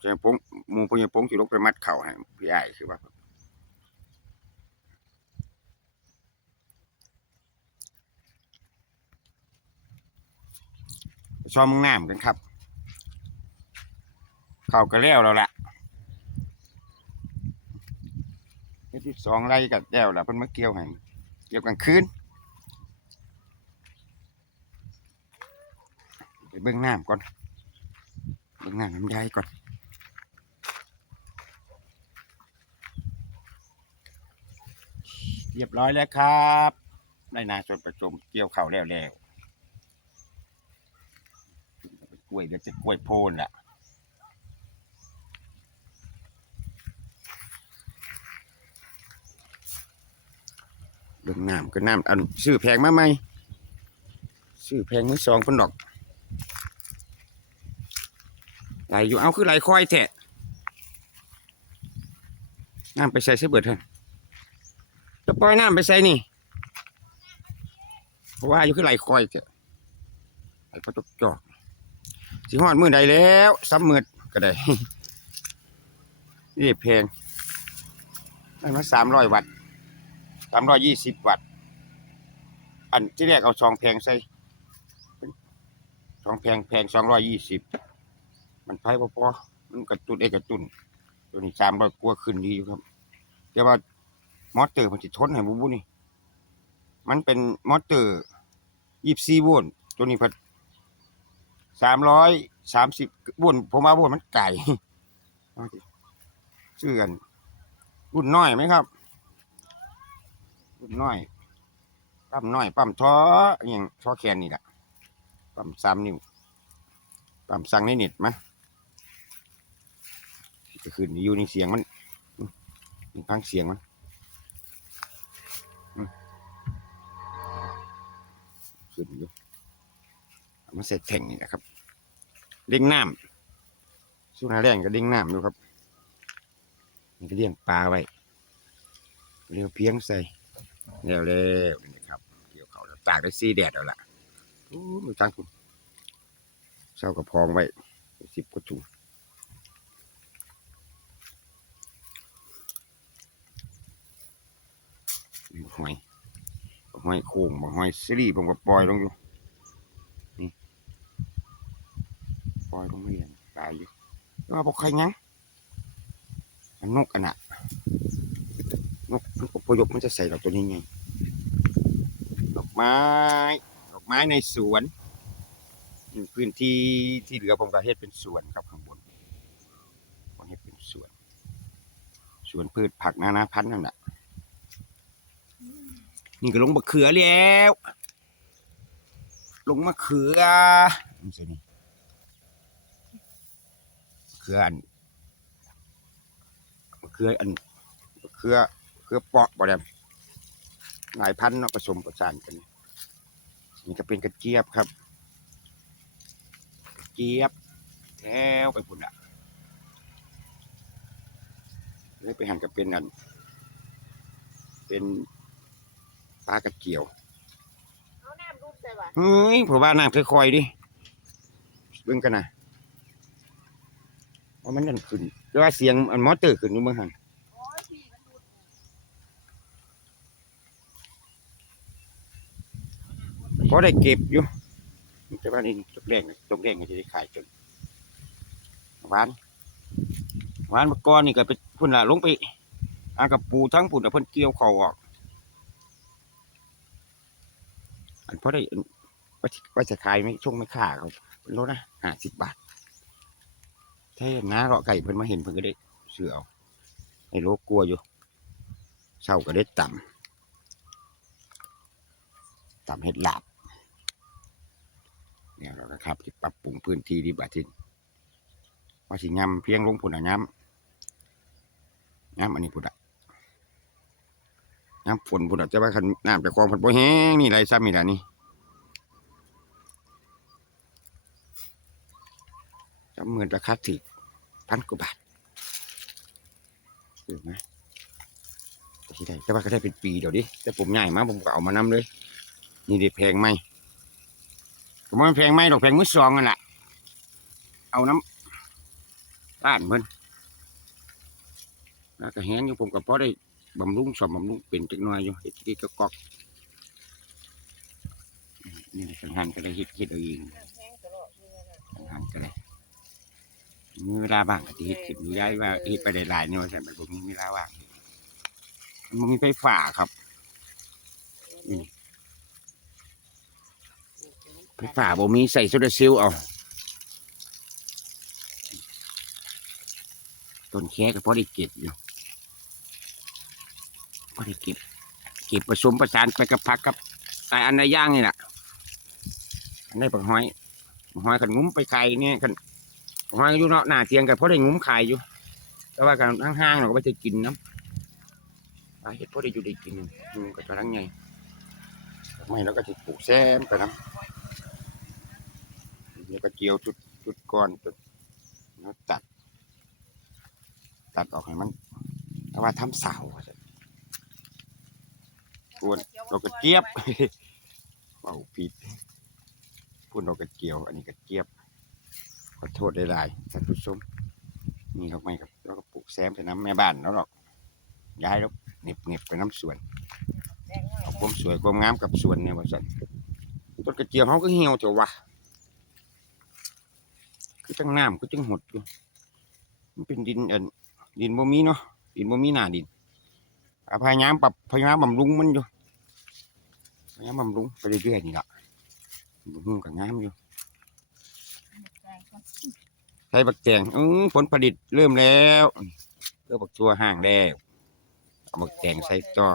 ใช่พงมูพญพงสิลงไปมัดเข่าให้พี่อ้คือว่าไปซ้อมมึงน้ำกันครับ เข้าก็แล้วแล้วล่ะที่สองไร่กับแล้วล่ะเพิ่นมาเกี่ยวให้เกี่ยวกลางคืนไปเบิ่งน้ำก่อนเบิ่งน้ำน้ำยายก่อน เรียบร้อยแล้วครับได้นาชนประจมเกี่ยวเข่าแล้วแล้วกล้วยเดี๋ยวจะกล้วยโพนล่ะเบิ่งน้ำก็น้ำอันซื้อแพงมาไหมซื้อแพงมือสองคนดอกไหลอยู่เอาคือไหลคอยแทะน้ำไปใส่เสื้อเบิดเถอะ จะปล่อยน้ำไปใส่นี่เพราะว่าอยู่คือไหลคอยแทะไหลพอตกจอกสิหอดมือใดแล้วซ้ำมืดก็ได้นี่แพงได้มาสามร้อยวัตต์สามร้อยยี่สิบวัตต์อันที่แรกเอาสองแพงใส่สองแพงแพงสองร้อยยี่สิบมันไพ่พอพอมันกระตุ้นเอกกระตุ้นตัวนี้สามร้อยกว่าขึ้นดีอยู่ครับแต่ว่า มอเตอร์มันจะทนให้บุบุนี่ มันเป็นมอเตอร์ยี่สิบสี่โวลต์ตัวนี้พัดสามร้อยสามสิบโวลต์ผมว่าโวลต์มันไก่ชื่อกันรุ่นน้อยไหมครับ รุ่นน้อยปั๊มน้อยปั๊มท้ออย่างท้อแขนนี่แหละปั๊มสามนิ้วปั๊มสั่งในเน็ตมะก็ขึ้อยู่ในเสียงมันมนี่ฟังเสียงมันอืม ขึ้นอยู่เอามาใส่แท่งนี่แหละครับเลี้ยงน้ำสุนาแรงก็เลี้ยงน้ำอยู่ครับนี่ก็เลี้ยงปลาไว้เลี้ยวเพียงใส่เร็วเร็วๆนี่ครับเกี่ยวเขาตากได้ซีแดดเอาละอู้มือตั้งคุณเศร้ากระพองไว้สิบกว่าถุงนี่หอย หอยโค้งหอยซีรีผมก็ปล่อยลงอยู่นี่ปล่อยลงไม่ยังตายอยู่แล้วมาบอกใครยังอันนกอันน่ะนกนกอพยพมันจะใส่ดอกตัวนี้ไงดอกไม้ดอกไม้ในสวนนี่พื้นที่ที่เหลือผมก็เฮ็ดเป็นสวนครับข้างบนผมเฮ็ดเป็นสวนสวนพืชผักนานาพันธุ์นั่นแหละ นี่ก็ลงมะเขือแล้ว ลงมะเขือนี่สินี่มะเขืออันมะเขืออันมะเขือเคือเปาะบ่ได้หลายพันธุ์เนาะผสมประสานกัน นี่ก็เป็นกระเจี๊ยบครับกระเจี๊ยบแถวไปพุ่นอะเลยไปหันกับเป็นอัน เป็น ปลากระเจียวเอาน้ำรูปใส่บ่ะเฮ้ยผมว่าน้ำค่อยๆดิเบิ่งกันนะว่ามันนั่นขึ้นแต่ว่าเสียงอันมอเตอร์ขึ้นอยู่เมืองหันโอ้ยพี่มันดูดพอได้เก็บอยู่แต่ว่านี่ตกแรงตกแรงก็จะได้ขายจนหวานหวานเมื่อก่อนนี่ก็ไปพุ่นละลงไปอากับปูทั้งพุ่นแล้วเพิ่นเกี่ยวเขาออก อันพอได้ว่าสิว่าจะขายไม่ช่วงไม่ค่าเขาเป็นรถนะห้าสิบบาทแท้น้าเลาะไก่เพิ่นมาเห็นเพิ่นก็ได้ซื้อเอาไอ้โลกลัวอยู่เศร้าก็ได้ต่ำต่ำเห็ดหลาบเนี่ยเราก็ครับที่ปรับปรุงพื้นที่ดีบาทินว่าสิยำเพียงลงพุ่นอะยำยำอันนี้พุ่นอะ ยำฝนพุ่นอะจะว่าคันน้ำจากคลองพันโปแห้งนี่ไรซ้ำนี่ล่ะนี่จำเหมือนราคาถึกพันกว่าบาทถูกไหมที่ใดแต่ว่าก็ได้เป็นปีเดี๋ยวดิแต่ผมใหญ่มาผมก็เอามานำเลย นี่เด็ดแพงไหมผมว่าแพงไหมดอกแพงมือสองกันแหละเอาน้บ้านเพิ่นแล้วก็แห้งอยู่ผมก็พอได้ บำรุงสมบำรุงเป็นจักหน่อยอยู่เฮ็ดที่ก็กอกนี่สังหารก็ได้เฮ็ดเฮ็ดเอาเองน้ำแห้งตลอดนี่นะสังหารก็ได้มีเวลาบ้างก็สิเฮ็ดขึ้นอยู่ย้ายว่าเฮ็ดไปได้หลายเนี่ยว่าซั่นมันบ่มีเวลาว่างมันมีไฟฟ้าครับไฟฟ้าบ่มีใส่โซลาซลล์เอาต้นแค่ก็พอได้เก็บอยู่ พอได้เก็บ เก็บผสมประสานไปกับผักกับไออันในย่างนี่แหละอันนี้ปักหอยหอยขันงุ้มไปไข่เนี่ยขันหอยอยู่เนาะหน้าเตียงกันพอได้งุ้มไข่อยู่ แต่ว่ากันห้างๆเราก็ไม่ได้กินน้ำปลาเห็ดพอได้อยู่ได้กินอืมก็จะรังไงไม่เราก็จะปลูกแซมไปน้ำเดี๋ยวก็เจียวจุดจุดก้อนจุดแล้วตัด ตัดออกให้มันแต่ว่าทำเสา ว่าซั่นอ้วนเราก็เจี๊ยบเบาผิดพูดเราก็เจียว อันนี้ก็เจี๊ยบขอโทษได้หลายๆท่านผู้ชมนี่เราไม่ครับเราก็ปลูกแซมไปน้ำแม่บ้านแล้วหรอกย้ายแล้วเหน็บเหน็บไปน้ำสวนแดงน้อยเอาความสวยความงามกับสวนเนี่ยว่าสันต้นกระเจียวเขาก็เหี่ยวเถอะวะคือจังน้ำคือจังหดอยู่มันเป็นดินเอินดินบ่มีเนาะดินบ่มีหน้าดินอะ พยายามปรับพยายามบำรุงมันอยู่พยายามบำรุงไปเรื่อยๆนี่ละบำรุงกับงามอยู่แดงก็ใช้บักแตงอือผลผลิตเริ่มแล้วเริ่มบักตัวห่างแล้วเอาบักแตงใส่ต่อ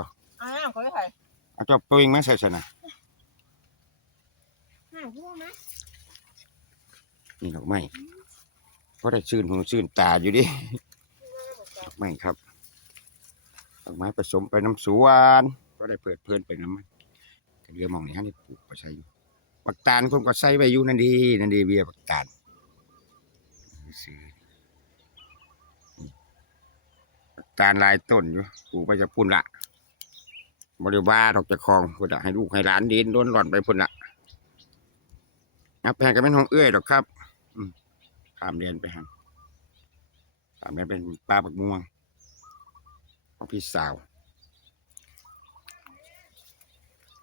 อ้าวเขาไม่ใส่เอาจอบตัวเองมาใส่ซะนะห้าวพูดนะนี่ดอกไม้เพราะได้ชื่นหูชื่นตาอยู่ดิดอกไม้ครับ ดอกไม้ผสมไปน้ำสวนก็ได้เปิดเพลินไปน้ำมันก็เรือมองนี่ฮะนี่ปลูกไปใช้อยู่ปักตาลผมก็ใส่ไว้อยู่นั่นดีนั่นดีเบียร์ปักตาลซื้อนี่ปักตาลลายต้นอยู่ปลูกไปจะพุ่นละบริวาดออกจะคลองพุ่นละให้ลูกให้หลานดินโดนหล่อนไปพุ่นละนับแพงก็เป็นห้องเอื้อยดอกครับอืมข้ามเรียนไปหันสามนั้นเป็นปลาปักม่วง ของพี่สาว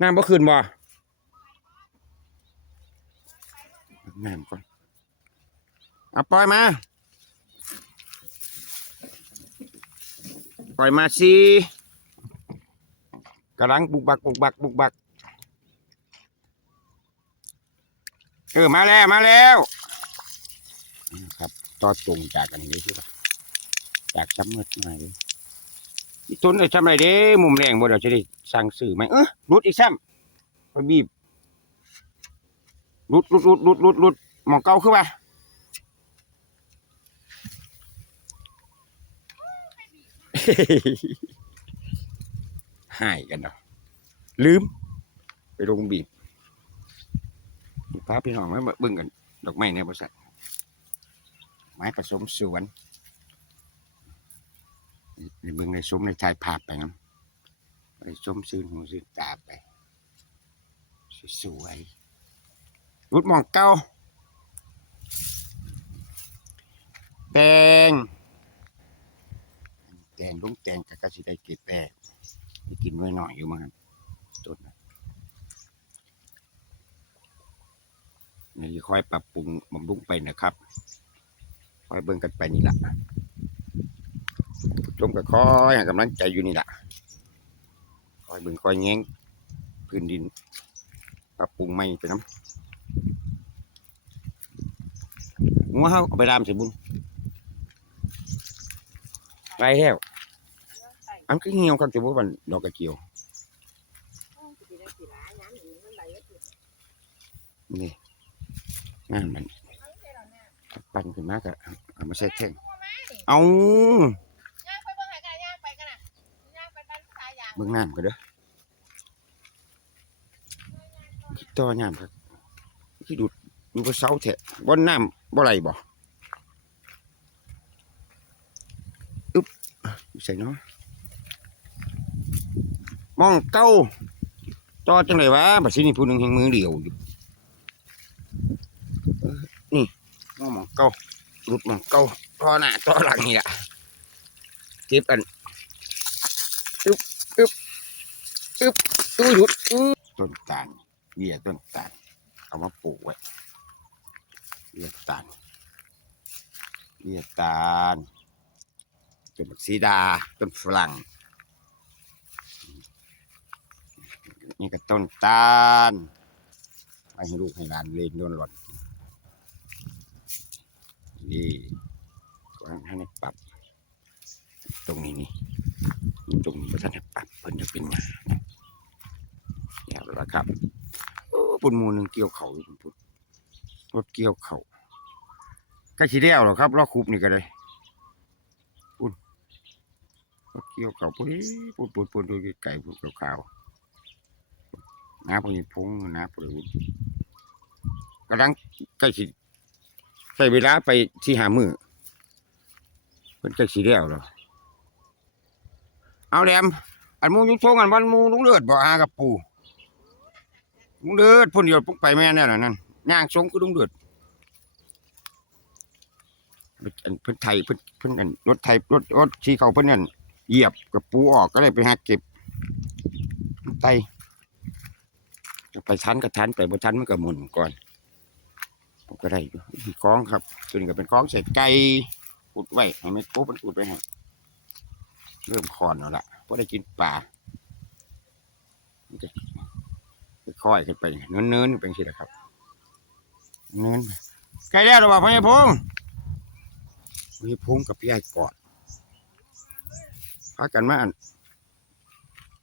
น้ำบ่คืนบ่น้ำก่อนเอาปล่อยมา ปล่อยมาสิกำลังบุกบักบุกบักบุกบักเออ มาแล้วมาแล้วนี่ครับต่อตรงจากกันนี้ใช่ปะจากซ้ำมืดมาเลยอี ทนเลยทำไรเด้มุมแรงบ่เดี๋ยวจะได้สั่งสื่อไหมเออรุดอีกซ้ำไปบีบรุดรุดรุดรุดรุดรุดหมองเก้าขึ้นมาหายกันเนาะลืม ไปลงบีบพาพี่น้องไว้มาเบิ่งกัน ดอกไม้ในบริษัทไม้ผสมสวน ในเบื้องในสมในชายภาพไปนะในสมซื้อหูซื้อตาไป สวยๆรุดมองเก้าแตงแตงลุงแตงกะกะสิได้เก็บแป้ที่กินไว้หน่อยอยู่มั้งต้นนะนี่ค่อยปรับปรุงบำรุงไปนะครับ ค่อยเบิ่งกันไปนี่แหละ ชมก็คอยให้กำลังใจอยู่นี่แหละคอยเบิ่งคอยแง้งพื้นดินปรับปรุงใหม่ไปน้ำงัวเฮาเอาไปรามสิบุญไรแล้วอันก็เหี่ยวครับจะบอกว่าดอกกระเจียวนี่งานมันปั่นขึ้นมากอะเอามาใส่แท่งเอา เบิ่งน้ำกันเด้อคิดต่อน้ำครับที่ดูดดูกระเซาแทะบนน้ำบ่ไหลบ่อึ๊บใส่เนาะมองเก้าต่อจังไรวะบัดนี้ผู้หนึ่งแห่งมือเดียวอยู่นี่มองมองเก้าหลุดมาเก้าต่อหน้าต่อหลังนี่แหละเก็บอันอึ๊บ อึบอึบตู้หยุดต้นตาลเบี้ยต้นตาลเอามาปลูกไว้เบี้ยตาลเบี้ยตาลต้นซีดาต้นฝรั่งนี่ก็ต้นตาลไปให้ลูกให้หลานเล่นโดนหล่นนี่ก็ให้ปรับ ตรงนี้นี่ตรงนี้ก็ท่านได้ปรับ เพิ่นจะเป็นไงเนี่ยเอาละครับปุ่นหมูนึงเกี่ยวเขาอยู่ปุ่นปุ่นรถเกี่ยวเขากล้ชีเดียวหรอครับรอคุบนี่ก็ได้ปุ่นรถเกี่ยวเขาปุ่นปุ่นปุ่นปุ่นดูไก่ปุ่นขาวๆน้าพวกนี้พงน้าพวกนี้กำลังใกล้ชีใช้เวลาไปที่หามือเพิ่นก็สีเดียวหรอเอาแหลม อันมูยุงทงอันวันมูลุงเลือดบ่อากับปูลุงเลือดพ่นเดียวปุ๊กไปแม่นแน่น่ะนั่นย่างทรงคือลุงเลือดเพิ่นไทยเพิ่นเพิ่นอันรถไทยรถรถที่เขาเพิ่นนั่นเหยียบกับปูออกก็เลยไปหาเก็บไตไปทันก็ทันไปบ่ทันมันก็หมุนก่อนผมก็ได้อยู่คล้องครับส่วนก็เป็นคล้องใส่ไก่อุดไว้ให้ม็ดโป๊มันอุดไว้ให้ เริ่มคอนแล้วล่ะเพราะได้กินปลาค่อยๆขึ้นไปเนื้อๆเป็นสิละครับเนื้อไก่แล้วหรือเปล่าพ่อใหญ่พงษ์พญพงษ์กับพี่ใหญ่กอดพากันมาอัน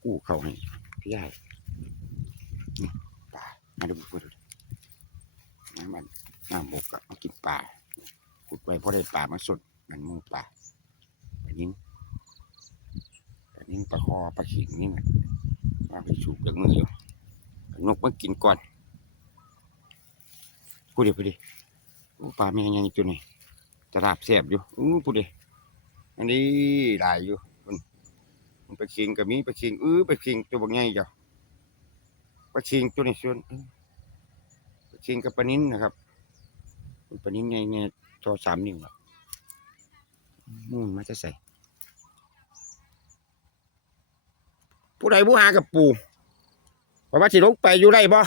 กู้เขาให้พี่ใหญ่นี่ปลามาดูมาดูน้ำมันน้ำบกอะมากินปลาขุดไว้เพราะได้ปลามาสดมันมูปลาปลานิ้ง ปลานิ้งปลาคอปลาขิงนี่มันมาไปสูบจากมืออยู่นกมันกินก่อนพูดดิพูดดิปลาไม่ยังจุนี่ตลาบแสบอยู่อู้พูดดิอันนี้หลายอยู่มันมันปลาขิงกับมีปลาขิงอื้อปลาขิงตัวบางใหญ่จ้ะปลาขิงตัวนี้ส่วนปลาขิงกับปลานิ้นนะครับปานนี้ไงเนี่ยโทรสามนิ้วอะมุ่งมาจะใส่ ผู้ใดผู้หากับปูเพราะว่าสิลงไปอยู่ไรบ่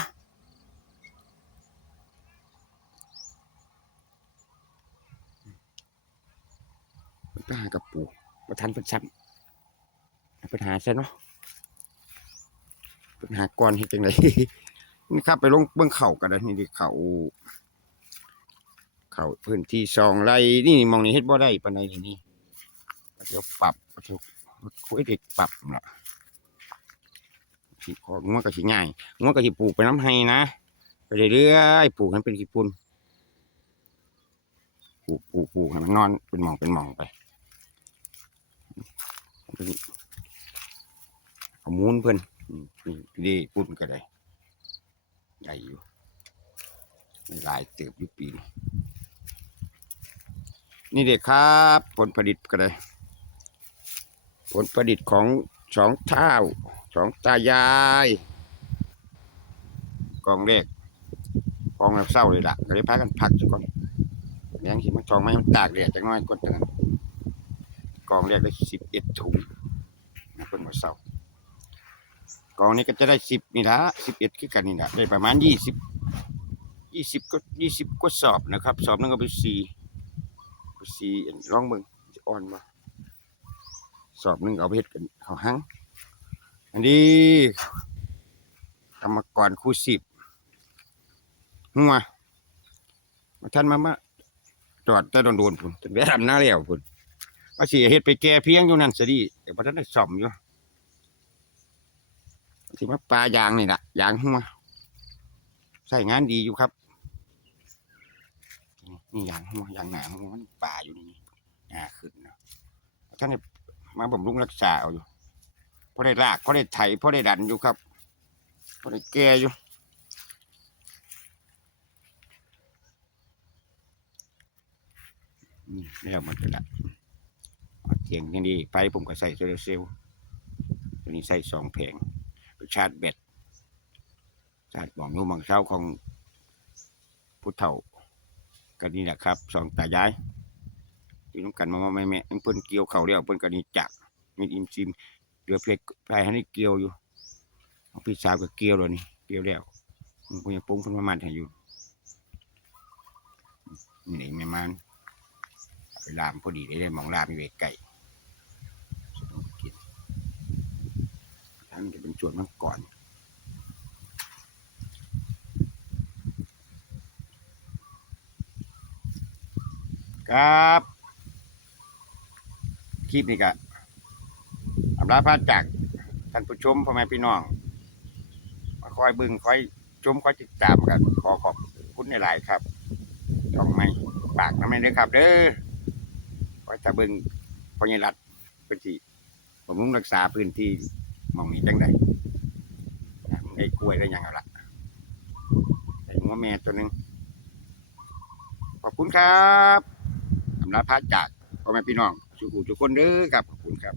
ไปหากับปูประทันเป็นซ้ำปัญหาใช่เนาะปัญหาก่อนเฮ็ดจังไดนี่ครับไปลงเบื้องเข่ากันเลยนี่ดิเข่าเขาพื้นที่ซองไรนี่มองนี่เฮ็ดบ่ได้ปานใดนี่นี่เดี๋ยวปรับเดี๋ยวคุยเด็กปรับล่ะ สิของัวก็สิง่ายงัวก็สิปลูกไปน้ำให้นะไปเรื่อยๆปลูกให้เป็นขี้ปุ่นปลูกปลูกปลูกให้มันนอนเป็นหมองเป็นหมองไปเอามูลเพิ่อนี่ดีปุ่นก็ได้ใหญ่อยู่หลายเติบอยู่ปีนี้นี่เด็กครับผลผลิตก็เลยผลผลิตของสองเท้า สองตายายกองแรกกองแบบเศร้าเลยล่ะก็เลยพากันพักสักก่อนแรงสิมันจองไม้มันตากแดดจักหน้อยก่อนจากนั้นกองแรกได้สิบเอ็ดถุงนะเพิ่นมาเศร้ากองนี้ก็จะได้สิบนี่ละสิบเอ็ดคือกันนี่ละได้ประมาณยี่สิบยี่สิบก็ยี่สิบก็สอบนะครับ สอบนึงก็เป็นสี่สีร้องเบิ่งจะอ่อนมาสอบหนึ่งเอาเฮ็ดกันเขาหัง อันนี้กรรมกรครูสิบหัวมาท่านมามาจอดแต่โดนๆพุ่นจนแวะทำหน้าแล้วพุ่นว่าสิเฮ็ดไปแก่เพียงอยู่นั่นสิดีแต่พอท่านได้ซ่อมอยู่ที่มาปลายางนี่ล่ะยางหัวใช้งานดีอยู่ครับ นี่ยางหัวยางหนาหัวมันป่าอยู่นี่หนาขึ้นเนาะท่านมาบำรุงรักษาเอาอยู่ อได้รากพอได้ไถพอได้ดันอยู่ครับพอได้แก่อยู่นี่แล้วมันจะละเทียงกันดีไฟผมก็ใส่โซลาร์เซลล์ตัวนี้ใส่สองแผงชาร์จแบตชาร์จบ่องนุ่มบางเช้าของผู้เฒ่าก็นี่แหละครับสองตายายอยู่น้ำกันมามาแม่แม่เพิ่นเกี่ยวเขาวแล้วเพิ่นก็นี่จักมีอิมซิม เหลือเพชรพายให้นี่เกี่ยวอยู่พี่สาวก็เกี่ยวแล้วนี่เกี่ยวแล้วมันคงจะปรุงเพิ่นมามันให้อยู่นี่เองแม่มันเอาไปลามพอดีได้มองลามีเวกไก่กินท่านจะเป็นจวนมังก่อนครับ คลิปนี้ก็ อำลาพาจากท่านผู้ชมพ่อแม่พี่น้องมาคอยบึงคอยชมคอยติดตามกัน ขอขอบคุณในหลายครับต้องไม่ปากน้ำไม่เด้อครับ เด้อคอยตะบึงพญรัตน์พื้นที่ผมมุ่งรักษาพื้นที่มองนี้จังไดมันได้กล้วยได้ยังเอาละไอ้งัวแม่ตัวหนึงขอบคุณครับอำลาพาจากพ่อแม่พี่น้องสุขุทุกคนเด้อครับ ขอบคุณครับ